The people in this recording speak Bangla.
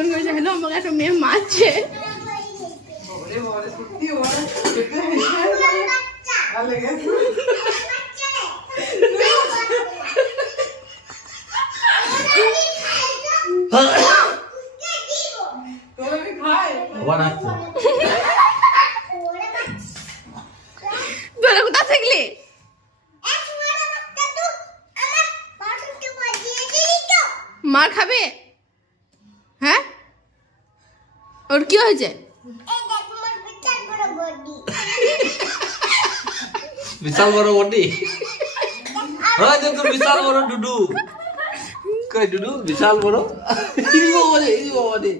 ফোন করেছে, হ্যালো আমাকে একটা মেয়ে মারছে। তোরা কোথা শিখলি? মার খাবে? হ্যাঁ, ওর কি হয়েছে? বিশাল বড় বডি। হ্যাঁ তো বিশাল বড় ডুডু। কই ডুডু বিশাল বড়। এই বাবা রে, এই বাবা রে।